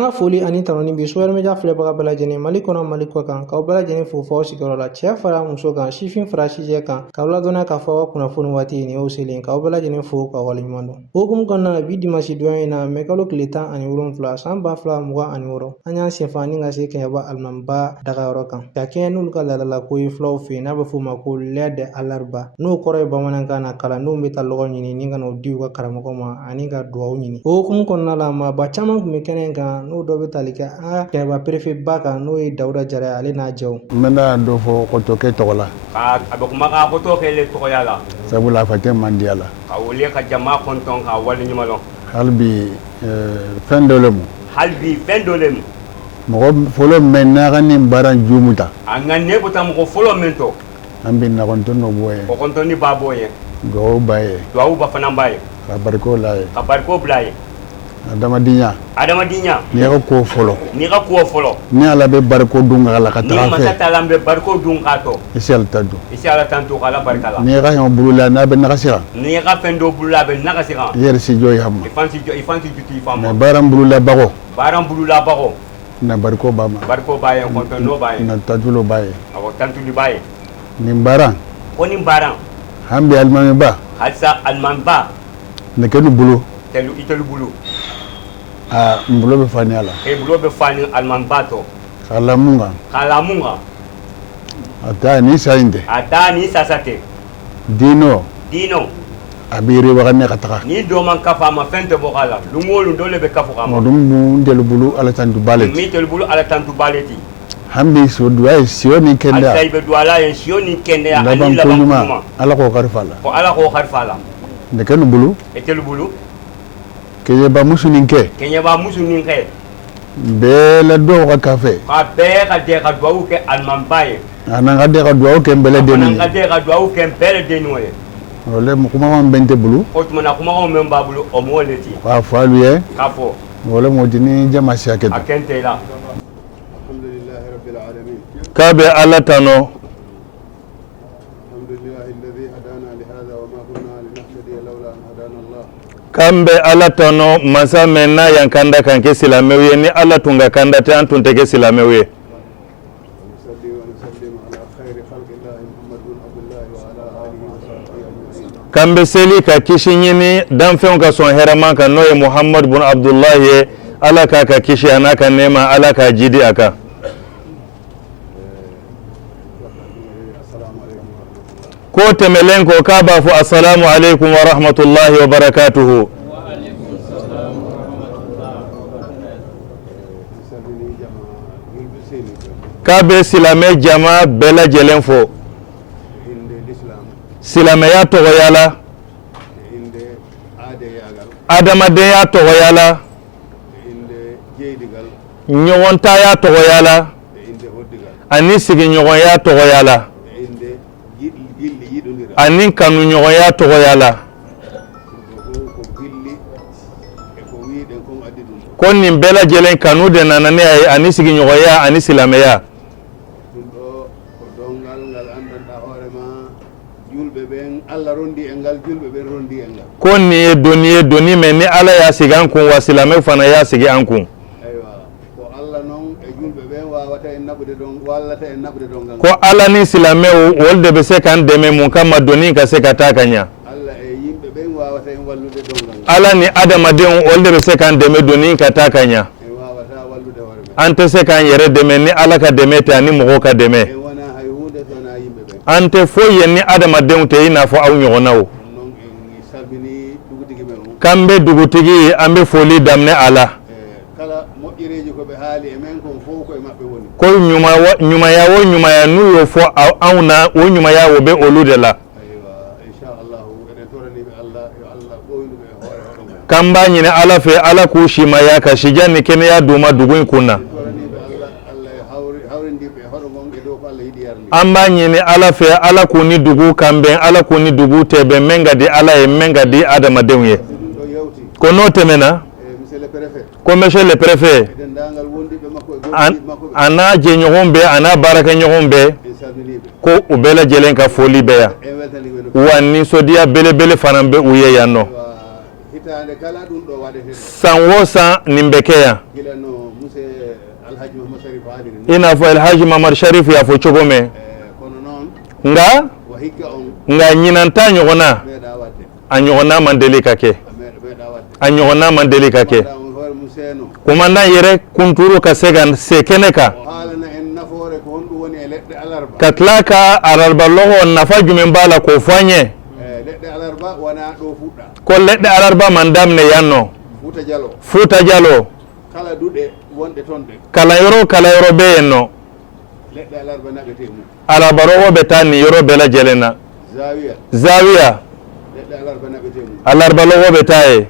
Anga foli ani tanoni bi suwar meja filɛbaga bɛɛ lajɛlen Mali kɔnɔ Mali kɔ kan k'aw bɛɛ lajɛlen fo fɔ sigiyɔrɔ la cɛ fara muso kan sifin fara sijɛ kan k'aw ladɔnniya k'a fɔ kunnafoni waati ni y'o selen k'aw bɛɛ lajɛlen fo k'aw waleɲuman dɔn. Hokumu kɔnɔna na bi dimanche donya in na mɛ kalo tile 17 san 2026 an y'an senfa ni ka se kɛɲɛba alimamiba dagayɔrɔ kan ka kɛɲɛ n'olu ka ladala ko ye filaw fɛ yen n'a bɛ f'o ma ko l'aide de alarba n'o kɔrɔ ye bamanankan na kalandenw bɛ taa lɔgɔ ɲini ni ka n'o di u ka karamɔgɔ ma ani ka dugawu ɲini. O hokumu kɔnɔna la maaba caman tun bɛ kɛnɛ in kan n'o dɔ bɛ tali kɛ an ka kɛnɛba perefe ba kan n'o ye Dawuda Jara ale n'a jɛw. N bɛna dɔ fɔ Kɔtɔkɛ tɔgɔ la. A bɛ kuma ka Kɔtɔkɛ le tɔgɔya la. Sabula a fa tɛ man di a la. Ka wuli ka jama kɔntɔn ka waleɲuman dɔn. Hali bi fɛn dɔ le mu. Hali bi fɛn dɔ le mu. Mɔgɔ fɔlɔ mɛ n'a ka nin baara jumu ta. A ŋa ne bɛ taa mɔgɔ fɔlɔ min tɔ. An bɛ nakɔntɔn dɔ bɔ ye. O kɔntɔnni b'a bɔ ye. Dugawu b'a ye. Dugawu ba fana b'a ye. Ka bariko la ye. Ka bariko bila ye. Adamadenya. Adamadenya. N'i ka ko fɔlɔ. N'i ka ko fɔlɔ. Ni Ala bɛ bariko dun ka la ka taga fɛ. Ni masa taala bɛ bariko dun k'a tɔ. I se Ala ta dun. I se Ala tan to k'Ala barika la. N'i ka ɲɔ bulu la n'a bɛ nagasiran. N'i ka fɛn dɔ bulu la a bɛ nagasiran. I yɛrɛ si jɔ i hama. I fan si jutu i fan ma. Mais baara bulu la bago. Baara bulu la bago. Na bariko b'a ma. Bariko b'a ye kɔntɔn n'o b'a ye. Na tajulo b'a ye. Awɔ tantuli b'a ye. Nin baara. Ko nin baara. An bɛ alimamiba. Halisa alimamiba. Nɛgɛ nu bolo. I tɛlu bulu. N bolo bɛ fani a la. E bolo bɛ fani alimamiba tɔ. K'a lamun kan. K'a lamun kan. A taa ni sa in tɛ. A taa ni sasa tɛ. Diinɔ. Diinɔ. A bɛ yiriwaga ne ka taga. Ni dɔ man kafa a ma fɛn tɛ bɔ k'a la. Lungo o lungo dɔ le bɛ kafu k'a ma. Mɔdun mun tɛlu bolo ala tan tu bale. Min tɛlu bolo ala tan tu bale ti. An bɛ so duwa ye siyo ni kɛnɛya. Halisa i bɛ don ala ye siyo ni kɛnɛya ani laban ko laban ɲuman ɲuman. ala k'o kalifa a la. Ko ala k'o kalifa a la. Nɛgɛ nu bolo. E tɛlu bolo. Kɛɲɛba musu nin kɛ. Kɛɲɛba musu nin kɛ. Bɛɛ la dɔw ka kafe. Ka bɛɛ ka jɛ ka duwawu kɛ alimamiba ye. A n'an ka jɛ ka duwawu kɛ n bɛɛ lajɛlen ye. A n'an ka jɛ ka duwawu kɛ n bɛɛ lajɛlen ye. Wala kuma bɛ n tɛ bolo. O tuma na kumakanw bɛ n b'a bolo o mɔgɔ le ti. K'a fɔ alu ye. K'a fɔ. Wala mɔdi ni jama siya kɛ. A kɛn tɛ la. K'a bɛ ala tanɔ. K'an bɛ ala tɔnɔ masa mɛn n'a y'an kanda kan kɛ silamɛw ye ni ala tun ka kanda tɛ an tun tɛ kɛ silamɛw ye. K'an bɛ seli ka kisi ɲini danfɛnw ka sɔn hɛrɛma kan n'o ye Muhamadu bun Abdulahi ye ala k'a ka kisi a n'a ka nɛɛma ala k'a jidi a kan. Ko tɛmɛlen ko k'a b'a fɔ assalamu alaikum wa rahmatullahi wa barakatuhu. K'a bɛ silamɛ jama bɛɛ lajɛlen fo. Silamɛya tɔgɔya la. Adamadenya tɔgɔya la. Ɲɔgɔntaya tɔgɔya la. Ani sigiɲɔgɔnya tɔgɔya la. Ani kanuɲɔgɔnya tɔgɔya la. Ko nin bɛɛ lajɛlen kanu de nana ne ye ani sigiɲɔgɔnya ani silamɛya. Ko nin ye doni mɛ ni ala y'a sigi an kun wa silamɛ fana y'a sigi an kun. Ko ala ni silamɛw olu de bɛ se k'an dɛmɛ mun kama doni ka se ka taa ka ɲa. Ala ni adamadenw olu de bɛ se k'an dɛmɛ doni ka taa ka ɲa. An tɛ se k'an yɛrɛ dɛmɛ ni ala ka dɛmɛ tɛ ani mɔgɔw ka dɛmɛ. An tɛ foyi ye ni adamadenw tɛ i n'a fɔ aw ɲɔgɔnnaw. K'an bɛ dugutigi ye an bɛ foli daminɛ a la. Ko ɲumanya o ɲumanya n'u y'o fɔ anw na o ɲumanya o bɛ olu de la. K'an b'a ɲini ala fɛ ala k'u simaya ka sijan ni kɛnɛya d'u ma dugu in kun na. An b'a ɲini ala fɛ ala k'u ni dugu kan bɛn ala k'u ni dugu tɛ bɛn mɛn ka di ala ye mɛn ka di adamadenw ye. Ko n'o tɛmɛna ko monsieur le préfet a n'a jɛɲɔgɔn bɛɛ a n'a baarakɛɲɔgɔn bɛɛ ko u bɛɛ lajɛlen ka foli bɛ yan wa nisɔndiya belebele fana bɛ u ye yan nɔ. san wo san nin bɛ kɛ yan i n'a fɔ Alhaji Mamadu Sharifu y'a fɔ cogo min nka ɲinanta ɲɔgɔnna a ɲɔgɔnna man deli ka kɛ a ɲɔgɔnna man deli ka kɛ komandan yɛrɛ kunturu ka se ka se kɛnɛ kan ka tila ka alarba lɔgɔ nafa jumɛn b'a la k'o fɔ an ye ko leɗɗe alarba man daminɛ yan nɔ Fuuta Jallo kalanyɔrɔ bɛ yen nɔ alarba lɔgɔ bɛ taa nin yɔrɔ bɛɛ lajɛlen na Zawiya alarba lɔgɔ bɛ taa ye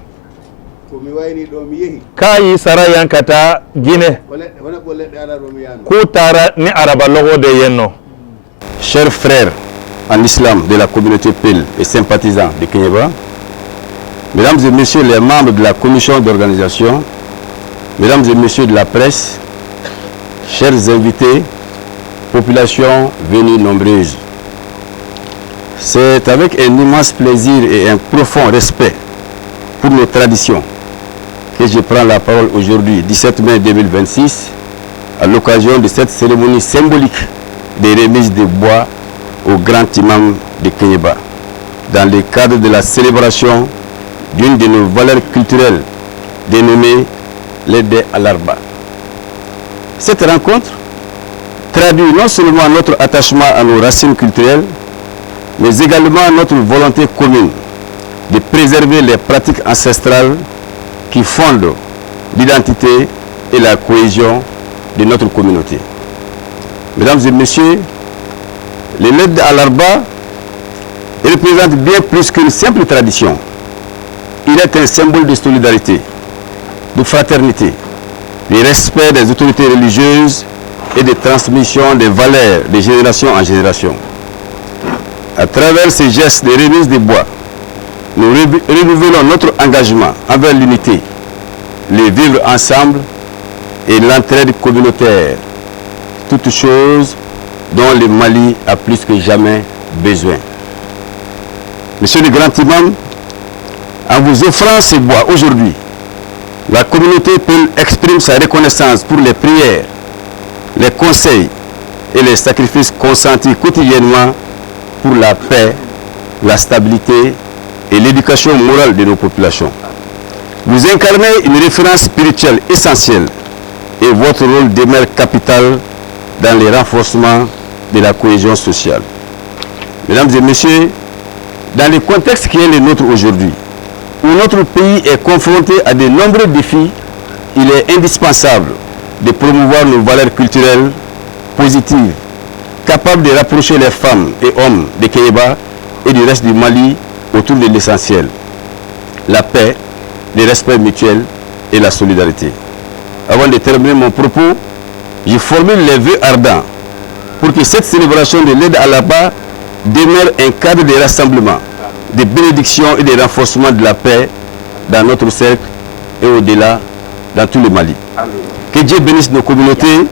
k'a y'i sara yan ka taa Ginɛ k'u taara ni araba lɔgɔ de yen nɔ. Chers frères en islam de la communauté PEL et sympathisants de Kéniéba, mesdames et messieurs les membres de la commission d'organisation, mesdames et messieurs de la presse, chers invités, population venue nombreuse, c'est avec un immense plaisir et un profond respect pour nos traditions que je prends la parole aujourd'hui, 17 mai 2026, à l'occasion de cette cérémonie symbolique des remises de bois au grand imam de Kéniéba, dans le cadre de la célébration d'une de nos valeurs culturelles dénommée l'Aide Alarba. Cette rencontre traduit non seulement notre attachement à nos racines culturelles, mais également notre volonté commune de préserver les pratiques ancestrales qui fondent l'identité et la cohésion de notre communauté. Mesdames et messieurs, l'Aide Alarba représente bien plus qu'une simple tradition. Il est un symbole de solidarité, de fraternité, de respect des autorités religieuses et de transmission des valeurs de génération en génération. À travers ces gestes de remise de bois, nous renouvelons notre engagement envers l'unité, le vivre ensemble et l'entraide communautaire, toutes choses dont le Mali a plus que jamais besoin. Monsieur le grand imam, en vous offrant ces bois aujourd'hui, la communauté PEL exprime sa reconnaissance pour les prières, les conseils et les sacrifices consentis quotidiennement pour la paix, la stabilité et l'éducation morale de nos populations. Vous incarnez une référence spirituelle essentielle et votre rôle demeure capital dans le renforcement de la cohésion sociale. Mesdames et messieurs, dans le contexte qui est le nôtre aujourd'hui, où notre pays est confronté à de nombreux défis, il est indispensable de promouvoir nos valeurs culturelles positives, capables de rapprocher les femmes et hommes de Kéniéba et du reste du Mali autour de l'essentiel, la paix, le respect mutuel et la solidarité. Avant de terminer mon propos, je formule les vœux ardents pour que cette célébration de l'Aide Alarba demeure un cadre de rassemblement, de bénédiction et de renforcement de la paix dans notre cercle et au-delà, dans tout le Mali. Que Dieu bénisse nos communautés,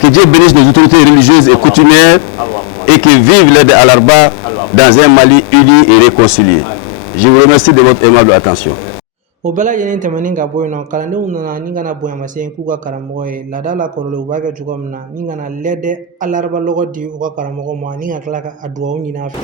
que Dieu bénisse nos autorités religieuses et coutumières et que vive l'Aide Alarba dans un Mali uni et réconcilié. Je vous remercie de votre aimable attention. O bɛɛ lajɛlen tɛmɛnen ka bɔ yen nɔ kalandenw nana ni kana bonya ma se k'u ka karamɔgɔ ye laada la kɔrɔlen u b'a kɛ cogo min na ni kana l'Aide Alarba lɔgɔ di u ka karamɔgɔ ma ni ka tila ka a dugawu ɲini a fɛ.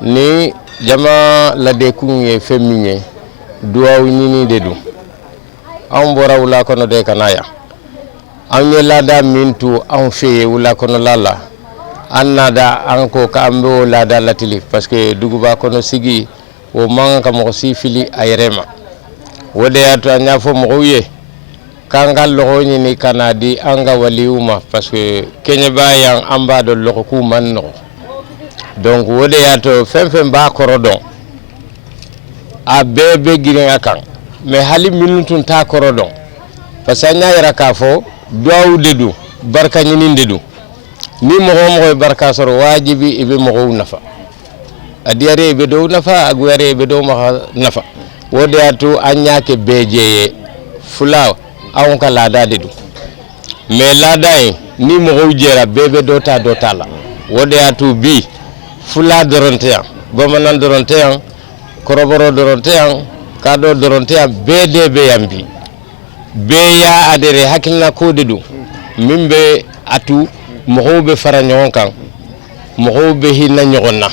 Ni jama ladekun ye fɛn min ye duwawu ɲini de don anw bɔra wula kɔnɔ de ka na yan an ye laada min to anw fɛ yen wula kɔnɔla la an nada an ko k'an bɛ o laada latili parce que duguba kɔnɔ sigi o man ka mɔgɔ si fili a yɛrɛ ma wode ya to anya fo mo ye kangal lo ni kanadi anga waliuma parce que kenya ba yang amba do lo ku manno donc wode ya to fem ba korodon a bebe giren akan mais hali minutun ta korodon parce que nya yara ka fo dow dedu barka nyinin dedu ni mo barka soro wajibi ibe mo nafa adiyare ibe do nafa agware ibe do ma nafa wode atu anyake beje fulaw awon ka lada dedu mais lada ni mo jera bebe dota la wode atu bi fula doronte bomanan doronte koroboro doronte kado doronte BDB yambi be ya adere hakilna ko dedu mimbe atu mo be fara nyon kan mo be hinna nyonna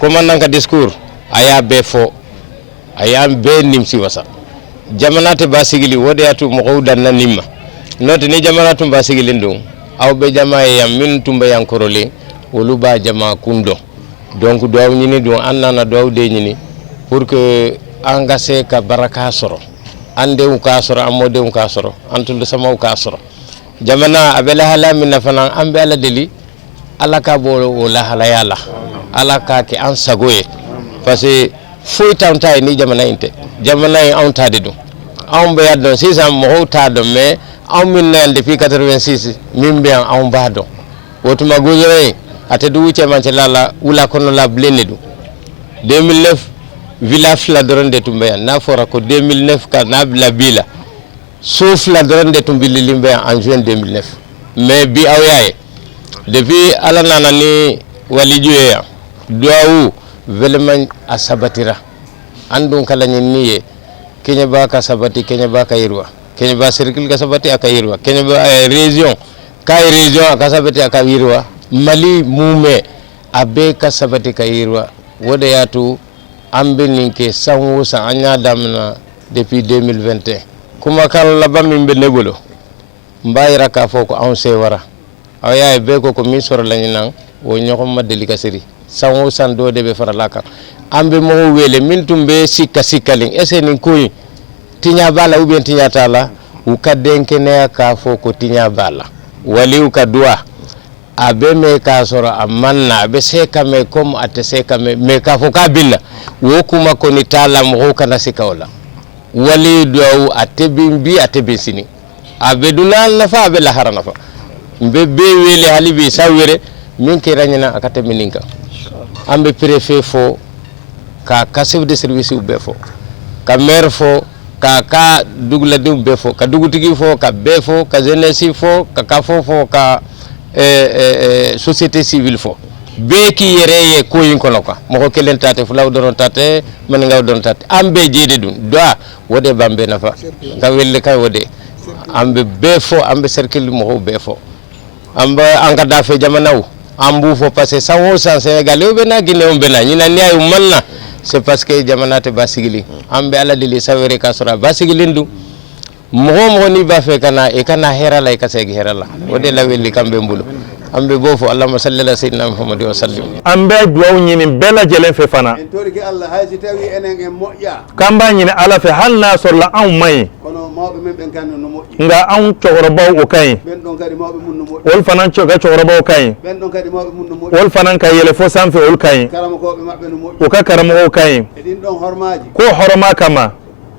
comme nanka discours aya be fo aya be nimsi wasa jamanate basigili wode atu mo danna nimma note ni jamanatu basigili ndum aw be jama yam min tumba yankorole wolu ba jama kundo donc do nyini do annana do de nyini pour que engagé ka baraka soro ande un ka soro amode un ka soro antul sama ka soro jamana abela hala min nafana ambe ala deli ala ka bolo wala hala yalla ala ka ke an sagoye parce que foy tawta ni jamana inte jamana on tade do on be yaddo 600 mo tado mais on min depuis 86 min be on bado wotuma gojere ate du wuce man lala wula kono la blenedu 2009 village la doronde tumbe na fora ko 2009 ka na la bila sauf la doronde tumbili limbe en juin 2009 mais bi awyaye depuis ala nana ni walijuye duawu vraiment asabatira andun kala niye kenya ba ka sabati kenya ba ka yirwa kenya ba circle ka sabati aka yirwa kenya ba region kay region aka sabati aka yirwa mali mume abe ka sabati ka yirwa wode yatu ambe ninke sanwusa anya damna depuis 2021 kuma kala laba mimbe nebolo mbayira ka foko on se wara awya be ko min soro lañinan wo ñoko ma delikasiri sanwusa do de be fara laka ambe mo wele min tumbe sikalin eseni koyi tinya bala ou bien tinya tala u kadenke ne ka foko tinya bala wali u kadua abe me ka soro amanna be se kame comme ate se kame me ka foka billa wo kuma ko ni tala mo kana sikawla wali do atebimbi atebisini abe dunal nafa abe la harana fa be wele halibi sawere min ke ranyina akate mininka ambe préfet fo ka chef de service be fo ka maire fo ka dugla dum be fo ka dugutigi fo ka be fo ka jeunesse fo ka fo ka société civile fo be ki yereye ko yin kono ka mo ko kelen tate fulaw doron tate man ngaw don tate ambe jede dum doa wode bambe nafa ka welle kay wode ambe be fo ambe cercle mo be fo ambe angada fe jamanaw ambu fo passer sawo san Sénégal o be na Guinée o be na nyina ni ay manna c'est parce que jamanate basigili ambe ala dili sawere ka sura basigili ndu mo ni ba fe kana e kana herala e kasegi herala wode la welli kambe mbulu ambe bofo allahumma salli ala sayyidina muhammad wa sallim ambe duwaw nyini bela jelen fe fana en toriki allah haysi tawi enen en moƴƴa kamba nyini ala fe halna sorla an may kono mawbe men ben kan no moƴƴi nga an cogoro baw o kay ben don kadi mawbe mun no moƴƴi wol fanan coga cogoro baw kay ben don kadi mawbe mun no moƴƴi wol fanan kay yele fo sanfe wol kay karama ko be mabbe no moƴƴi o ka karamo o kay e din don hormaji ko horoma kama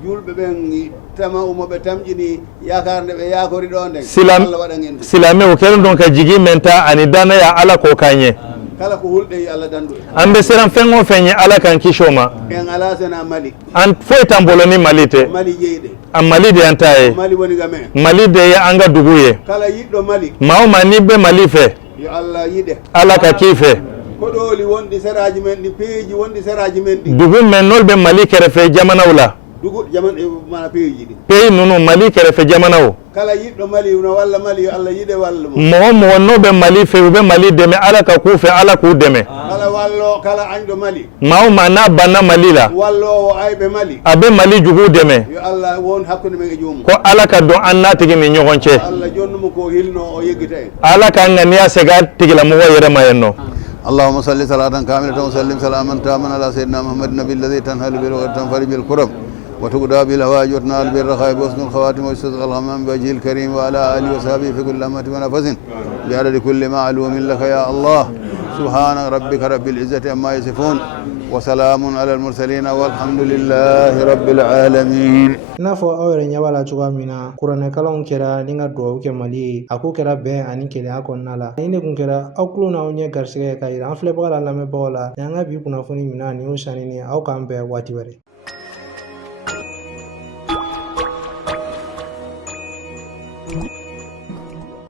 yulbe ben tama umobe tamjini yakarde be yakori do nden Allah wadan en silame o kelen don ka jigi menta ani dana ya ala ko kanye kala ko hulde Allah dandu ambe seran fengo fenye ala kan kishoma en ala sana mali an foi tambolo ni malite mali jeyde am malide antaye mali woni gamen malide ya anga duguye kala yiddo mali mauma ni be malife yo Allah yide ala ka kife ko doli wondi seraji men di peji wondi seraji men di dugu men nol be mali kere fe jamanawla dugu jaman e mana peji di pey nunu mali kere fe jamanaw kala yiddo mali no walla mali Allah yide walla mo no be mali fe be mali deme ala ka ku fe ala ku deme kala wallo kala ando mali mauma na banna malila wallo o aybe mali abe mali jugu deme yo Allah won hakkunde men e joomum ko ala ka do anna tigi mi nyogonce Allah jonnumo ko hilno o yeggita en ala ka ngania sega tigila mo yere mayenno اللهم صل صلاة كاملة وسلم سلاما تاما على سيدنا محمد النبي الذي تنهل به وتنفرج بالكرب وتقضى بالهواج وتنال بالرخاء بحسن الخواتم ويستسقى الغمام بوجهه الكريم وعلى آله وصحبه في كل لمة ونفس بعدد كل معلوم لك يا الله. سبحان ربك رب العزة عما يصفون وسلام على المرسلين والحمد لله رب العالمين. Nafo awere nyabala chuga mina kurane kalon kera ninga duwa uke mali aku kera be ani kele akon nala ine kun kera akulo na onye garsige kaira anfle bagala lame bola yanga bi kuna funi mina ni usani ni au kambe wati wari